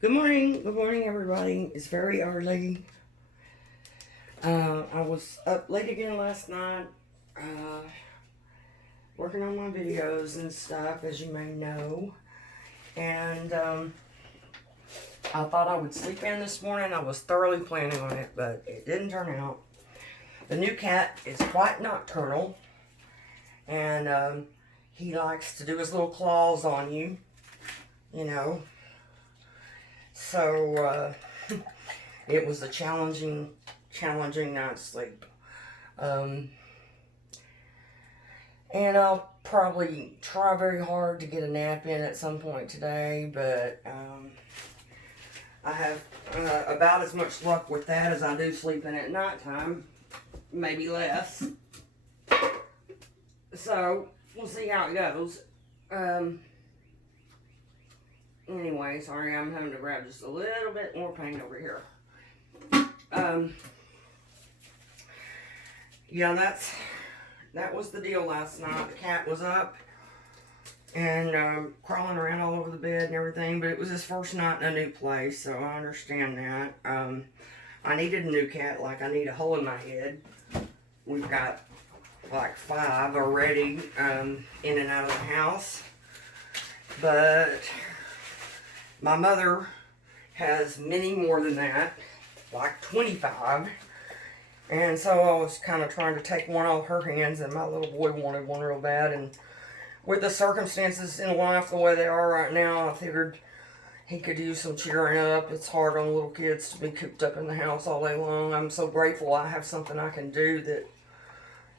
Good morning everybody. It's very early. I was up late again last night, working on my videos and stuff, as you may know. And I thought I would sleep in this morning. I was thoroughly planning on it, but it didn't turn out. The new cat is quite nocturnal, and he likes to do his little claws on you, you know. So it was a challenging night's sleep. And I'll probably try very hard to get a nap in at some point today, but I have about as much luck with that as I do sleeping at nighttime, maybe less. So we'll see how it goes. Anyway, sorry, I'm having to grab just a little bit more paint over here. Yeah, that was the deal last night. The cat was up and crawling around all over the bed and everything, but it was his first night in a new place, so I understand that. I needed a new cat, like I need a hole in my head. We've got like 5 already in and out of the house, but my mother has many more than that, like 25. And so I was kind of trying to take one off her hands, and my little boy wanted one real bad. And with the circumstances in life the way they are right now, I figured he could use some cheering up. It's hard on little kids to be cooped up in the house all day long. I'm so grateful I have something I can do that,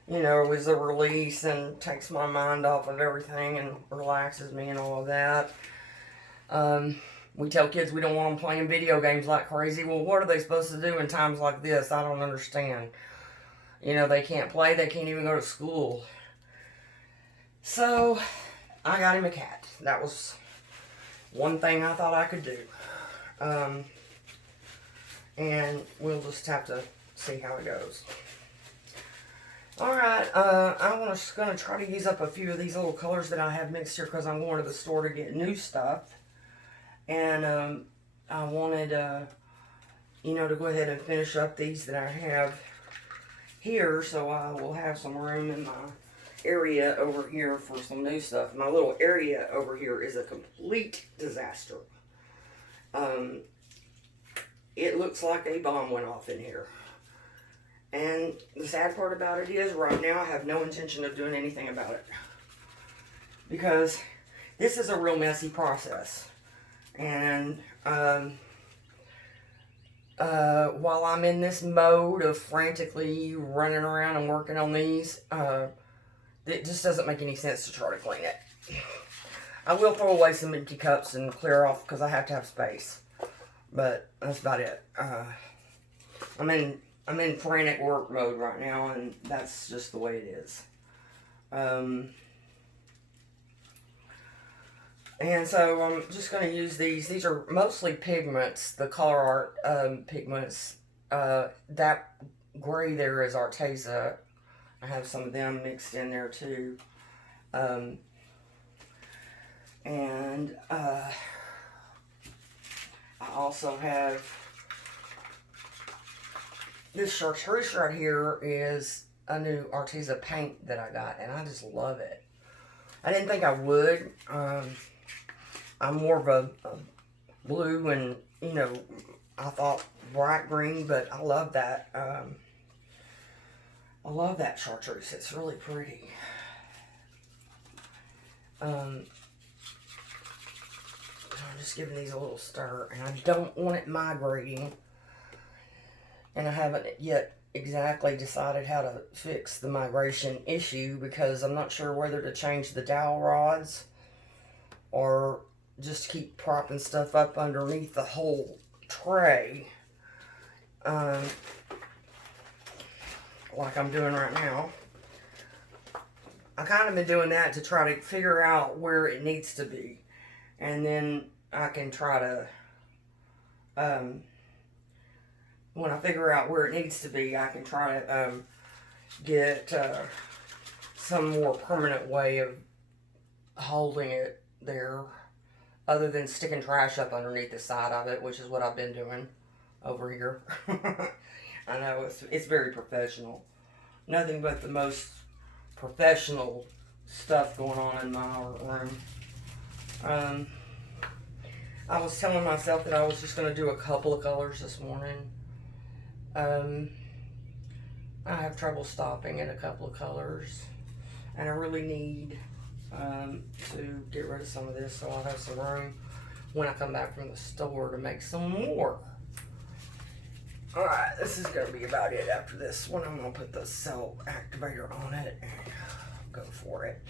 you know, is a release and takes my mind off of everything and relaxes me and all of that. We tell kids we don't want them playing video games like crazy. Well, what are they supposed to do in times like this? I don't understand. You know, they can't play. They can't even go to school. So, I got him a cat. That was one thing I thought I could do. And we'll just have to see how it goes. Alright, I'm just going to try to use up a few of these little colors that I have mixed here because I'm going to the store to get new stuff. And I wanted, you know, to go ahead and finish up these that I have here, so I will have some room in my area over here for some new stuff. My little area over here is a complete disaster. It looks like a bomb went off in here. And the sad part about it is, right now I have no intention of doing anything about it, because this is a real messy process. And while I'm in this mode of frantically running around and working on these, it just doesn't make any sense to try to clean it. I will throw away some empty cups and clear off because I have to have space, but that's about it. I'm in frantic work mode right now, and that's just the way it is. And so I'm just going to use these. These are mostly pigments, the GEORGOUS pigments. That gray there is Arteza. I have some of them mixed in there too. And I also have this chartreuse right here is a new Arteza paint that I got, and I just love it. I didn't think I would. I'm more of a blue and, you know, I thought bright green, but I love that. I love that chartreuse. It's really pretty. I'm just giving these a little stir, and I don't want it migrating. And I haven't yet exactly decided how to fix the migration issue, because I'm not sure whether to change the dowel rods or just keep propping stuff up underneath the whole tray, like I'm doing right now. I kind of been doing that to try to figure out where it needs to be, and then I can try to, when I figure out where it needs to be, I can try to get some more permanent way of holding it there. other than sticking trash up underneath the side of it, which is what I've been doing over here. I know it's very professional. Nothing but the most professional stuff going on in my room. I was telling myself that I was just going to do a couple of colors this morning. I have trouble stopping at a couple of colors, and I really need to get rid of some of this so I'll have some room when I come back from the store to make some more. Alright, this is going to be about it after this one. I'm going to put the cell activator on it and go for it.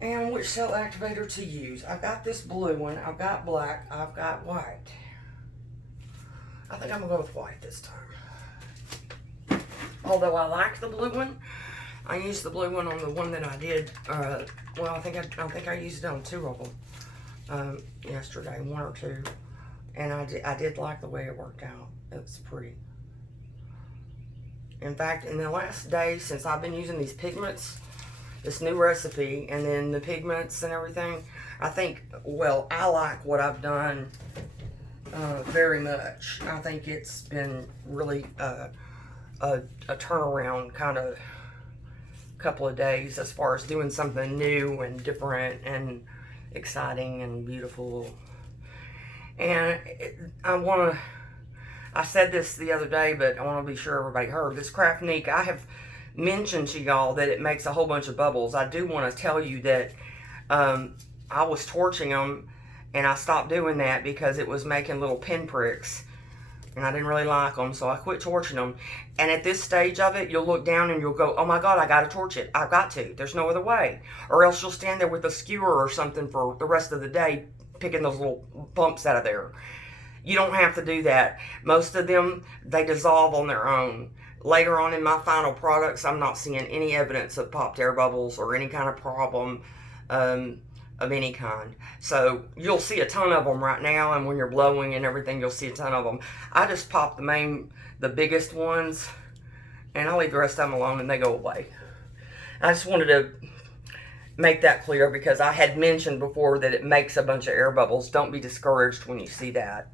And which cell activator to use? I've got this blue one, I've got black, I've got white. I think I'm going to go with white this time. Although I like the blue one, I used the blue one on the one that I did, well, I think I used it on 2 of them yesterday, 1 or 2. And I did like the way it worked out. It's pretty. In fact, in the last day since I've been using these pigments, this new recipe, and then the pigments and everything, I think, well, I like what I've done very much. I think it's been really a turnaround kind of couple of days as far as doing something new and different and exciting and beautiful. And I said this the other day, but I want to be sure everybody heard. This Craftnique, I have mentioned to y'all that it makes a whole bunch of bubbles. I do want to tell you that I was torching them, and I stopped doing that because it was making little pinpricks, and I didn't really like them, so I quit torching them. And at this stage of it, you'll look down and you'll go, oh my God, I got to torch it. I've got to. There's no other way. Or else you'll stand there with a skewer or something for the rest of the day picking those little bumps out of there. You don't have to do that. Most of them, they dissolve on their own. Later on in my final products, I'm not seeing any evidence of popped air bubbles or any kind of problem of any kind. So you'll see a ton of them right now, and when you're blowing and everything, you'll see a ton of them. I just pop the biggest ones, and I leave the rest of them alone, and they go away. I just wanted to make that clear because I had mentioned before that it makes a bunch of air bubbles. Don't be discouraged when you see that.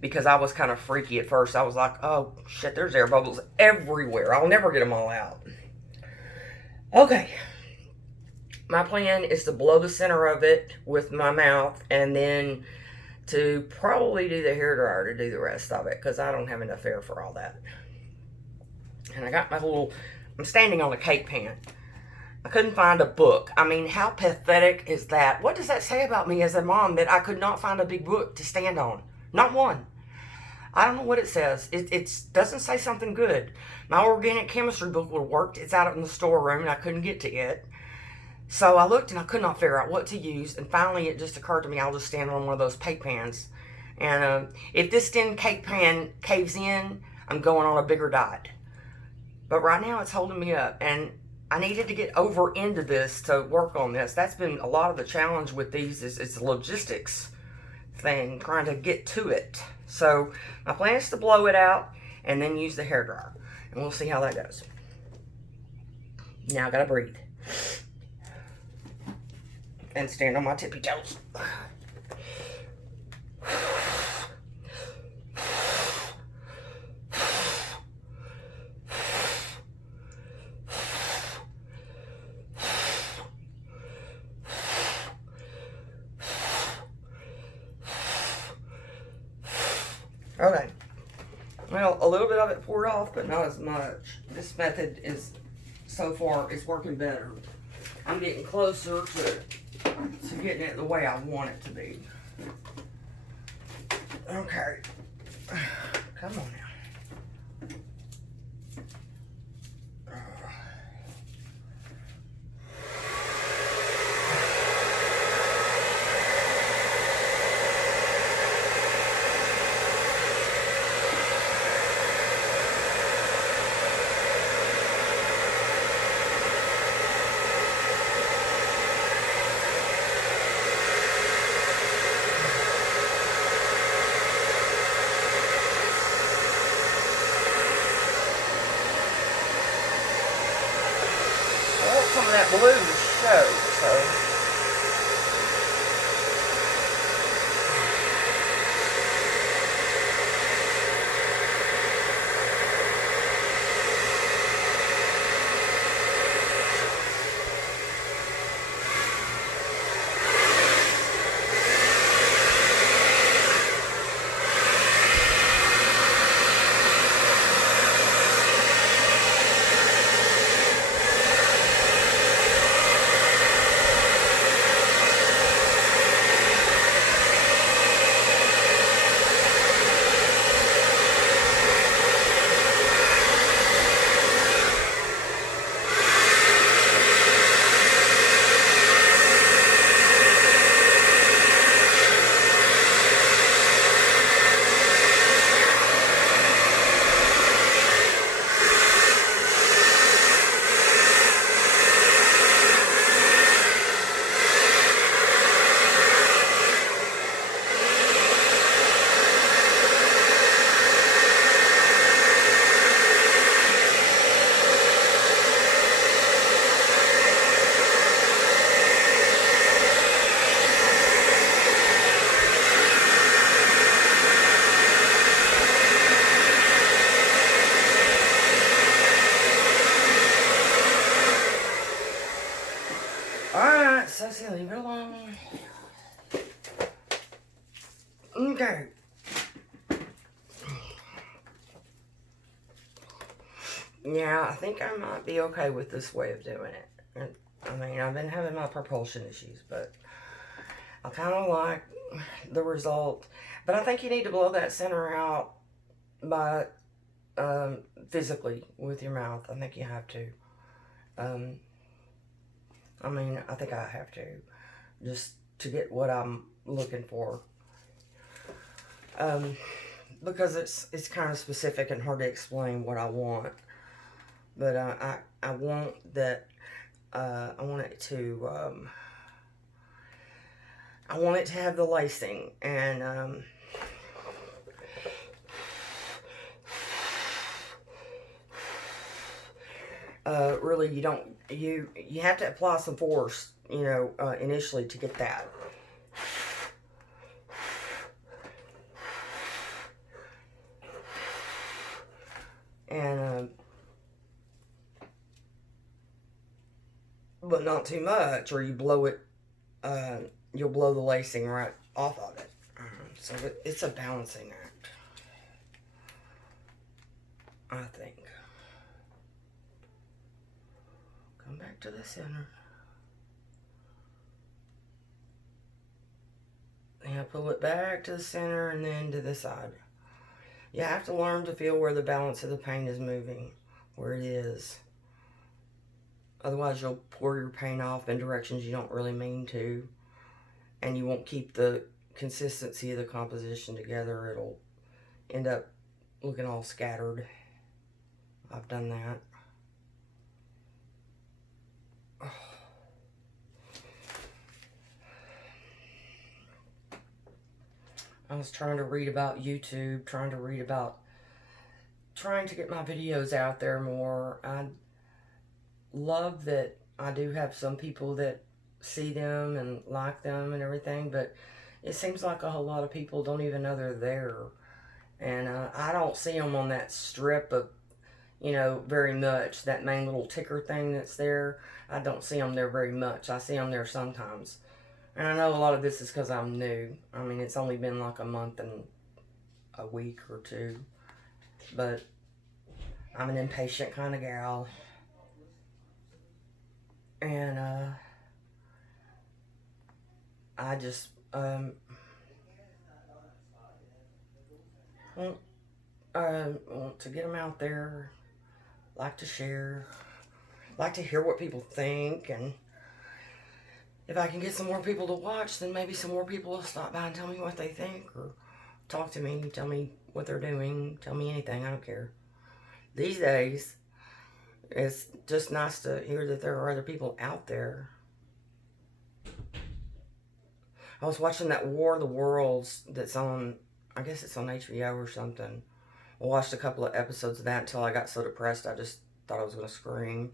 Because I was kind of freaky at first. I was like, oh shit, there's air bubbles everywhere. I'll never get them all out. Okay. My plan is to blow the center of it with my mouth, and then to probably do the hairdryer to do the rest of it, because I don't have enough air for all that. And I got I'm standing on a cake pan. I couldn't find a book. I mean, how pathetic is that? What does that say about me as a mom that I could not find a big book to stand on? Not one. I don't know what it says. It doesn't say something good. My organic chemistry book would have worked. It's out in the storeroom, and I couldn't get to it. So I looked, and I could not figure out what to use. And finally, it just occurred to me, I'll just stand on one of those cake pans. And if this thin cake pan caves in, I'm going on a bigger diet. But right now, it's holding me up. And I needed to get over into this to work on this. That's been a lot of the challenge with these is it's a logistics thing, trying to get to it. So my plan is to blow it out and then use the hairdryer. And we'll see how that goes. Now I gotta breathe. And stand on my tippy toes. Okay, well, a little bit of it poured off, but not as much. This method is, so far, is working better. I'm getting closer to getting it the way I want it to be. Okay, come on now. that blue to show, so. Alright, so leave it alone. Okay. Yeah, I think I might be okay with this way of doing it. I mean, I've been having my propulsion issues, but I kind of like the result. But I think you need to blow that center out by physically with your mouth. I think you have to. I mean, I think I have to, just to get what I'm looking for. Because it's kind of specific and hard to explain what I want. But I want that, I want it to have the lacing, and really you have to apply some force, you know, initially to get that. And but not too much, or you blow it, you'll blow the lacing right off of it. So it's a balancing act, I think. Come back to the center. And pull it back to the center and then to the side. You have to learn to feel where the balance of the paint is moving, where it is. Otherwise, you'll pour your paint off in directions you don't really mean to, and you won't keep the consistency of the composition together. It'll end up looking all scattered. I've done that. I was trying to read about YouTube, trying to get my videos out there more. I love that I do have some people that see them and like them and everything, but it seems like a whole lot of people don't even know they're there. And I don't see them on that strip of, you know, very much. That main little ticker thing that's there, I don't see them there very much. I see them there sometimes. And I know a lot of this is because I'm new. I mean, it's only been like a month and a week or two. But I'm an impatient kind of gal. And I just want to get them out there. Like to share. Like to hear what people think. And if I can get some more people to watch, then maybe some more people will stop by and tell me what they think, or talk to me, tell me what they're doing, tell me anything, I don't care. These days, it's just nice to hear that there are other people out there. I was watching that War of the Worlds that's on, I guess it's on HBO or something. I watched a couple of episodes of that until I got so depressed I just thought I was going to scream.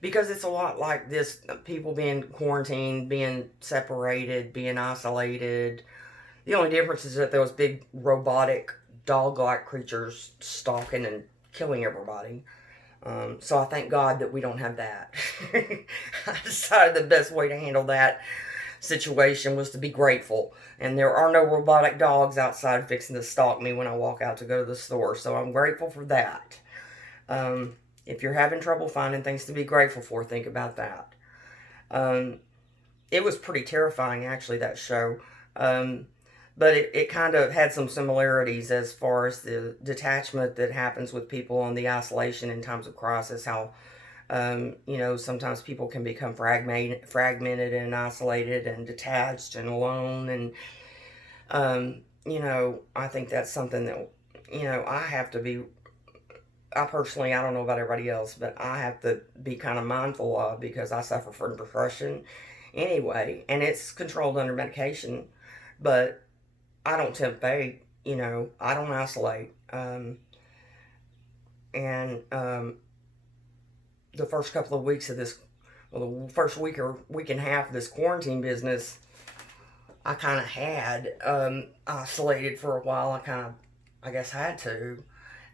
because it's a lot like this, people being quarantined, being separated, being isolated. The only difference is that there was big robotic dog-like creatures stalking and killing everybody. So I thank God that we don't have that. I decided the best way to handle that situation was to be grateful. And there are no robotic dogs outside fixing to stalk me when I walk out to go to the store. So I'm grateful for that. If you're having trouble finding things to be grateful for, think about that. It was pretty terrifying, actually, that show. But it kind of had some similarities as far as the detachment that happens with people and the isolation in times of crisis. How, sometimes people can become fragmented and isolated and detached and alone. And, I think that's something that, I have to be, I personally, I don't know about everybody else, but I have to be kind of mindful of, because I suffer from depression anyway. And it's controlled under medication. But I don't tempt fate, I don't isolate. The first couple of weeks of this, the first week or week and a half of this quarantine business, I kind of had isolated for a while. I guess, had to.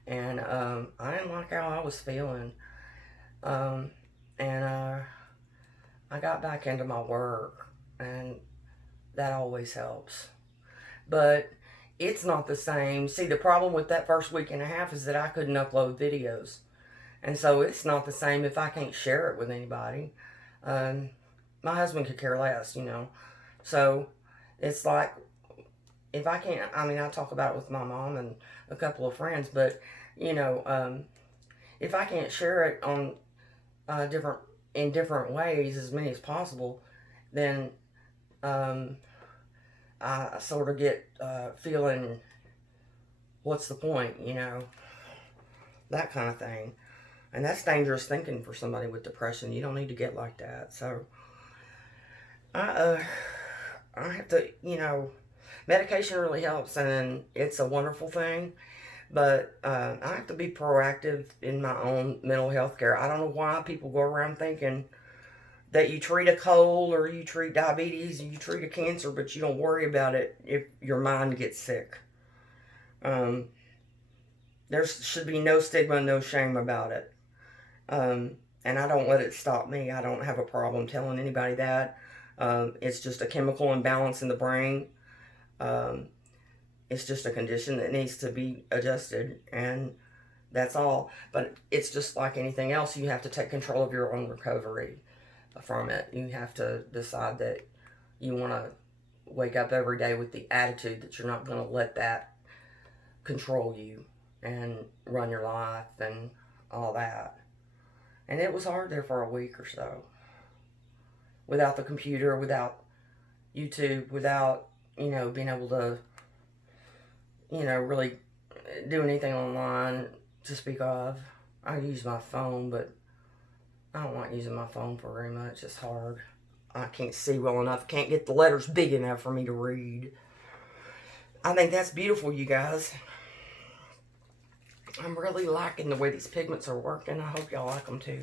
And I didn't like how I was feeling. I got back into my work, and that always helps. But it's not the same. See, the problem with that first week and a half is that I couldn't upload videos. And so it's not the same if I can't share it with anybody. My husband could care less, So it's like, if I can't, I talk about it with my mom and a couple of friends, but, if I can't share it on in different ways, as many as possible, then I sort of get feeling, what's the point, that kind of thing. And that's dangerous thinking for somebody with depression. You don't need to get like that. So I have to, medication really helps, and it's a wonderful thing. But I have to be proactive in my own mental health care. I don't know why people go around thinking that you treat a cold or you treat diabetes and you treat a cancer, but you don't worry about it if your mind gets sick. There should be no stigma, no shame about it. And I don't let it stop me. I don't have a problem telling anybody that. It's just a chemical imbalance in the brain. It's just a condition that needs to be adjusted, and that's all. But it's just like anything else. You have to take control of your own recovery from it. You have to decide that you want to wake up every day with the attitude that you're not going to let that control you and run your life and all that. And it was hard there for a week or so, without the computer, without YouTube, without being able to really do anything online to speak of. I use my phone, but I don't like using my phone for very much. It's hard. I can't see well enough. Can't get the letters big enough for me to read. I think that's beautiful, you guys. I'm really liking the way these pigments are working. I hope y'all like them too.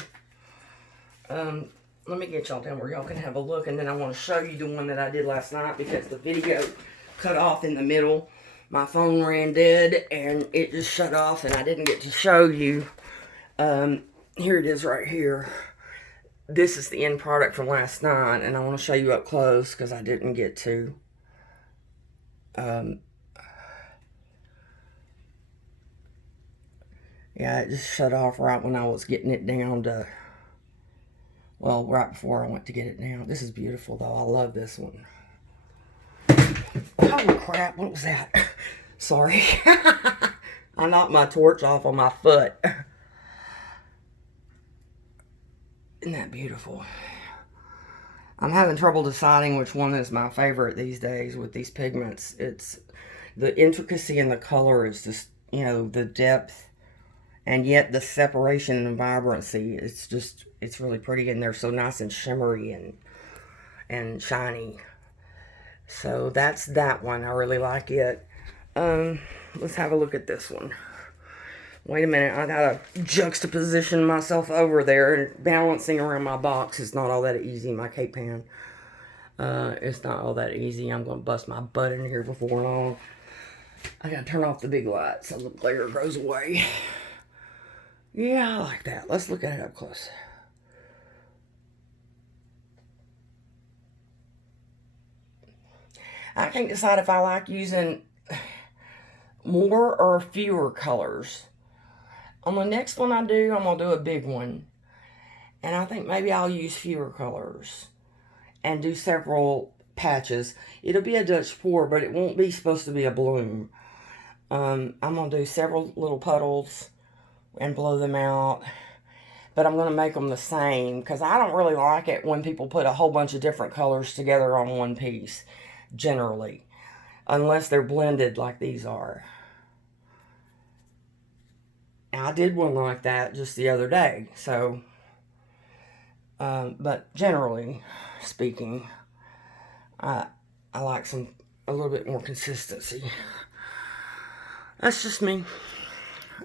Let me get y'all down where y'all can have a look, and then I want to show you the one that I did last night, because the video cut off in the middle. My phone ran dead, and it just shut off, and I didn't get to show you. Here it is right here. This is the end product from last night, and I want to show you up close because I didn't get to. Yeah, it just shut off right when I was getting it down to, well, right before I went to get it down. This is beautiful, though. I love this one. Holy crap, what was that? Sorry. I knocked my torch off on my foot. Isn't that beautiful? I'm having trouble deciding which one is my favorite these days with these pigments. It's the intricacy in the color is just, the depth, and yet the separation and vibrancy. It's really pretty, and they're so nice and shimmery and shiny. So that's that one. I really like it. Let's have a look at this one. Wait a minute, I gotta juxtaposition myself over there, and balancing around my box is not all that easy. My cake pan, it's not all that easy. I'm gonna bust my butt in here before long. I gotta turn off the big light so the glare goes away. Yeah, I like that. Let's look at it up close. I can't decide if I like using more or fewer colors. On the next one I do, I'm going to do a big one. And I think maybe I'll use fewer colors and do several patches. It'll be a Dutch pour, but it won't be supposed to be a bloom. I'm going to do several little puddles and blow them out. But I'm going to make them the same because I don't really like it when people put a whole bunch of different colors together on one piece, generally. Unless they're blended like these are. I did one like that just the other day, so, but generally speaking, I like a little bit more consistency. That's just me.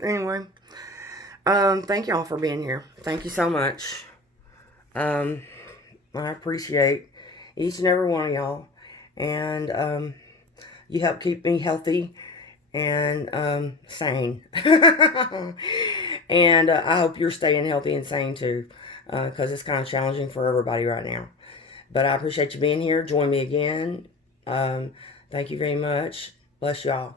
Anyway, thank y'all for being here. Thank you so much. I appreciate each and every one of y'all, and you help keep me healthy and sane. And I hope you're staying healthy and sane too, because it's kind of challenging for everybody right now. But I appreciate you being here. Join me again. Thank you very much. Bless y'all.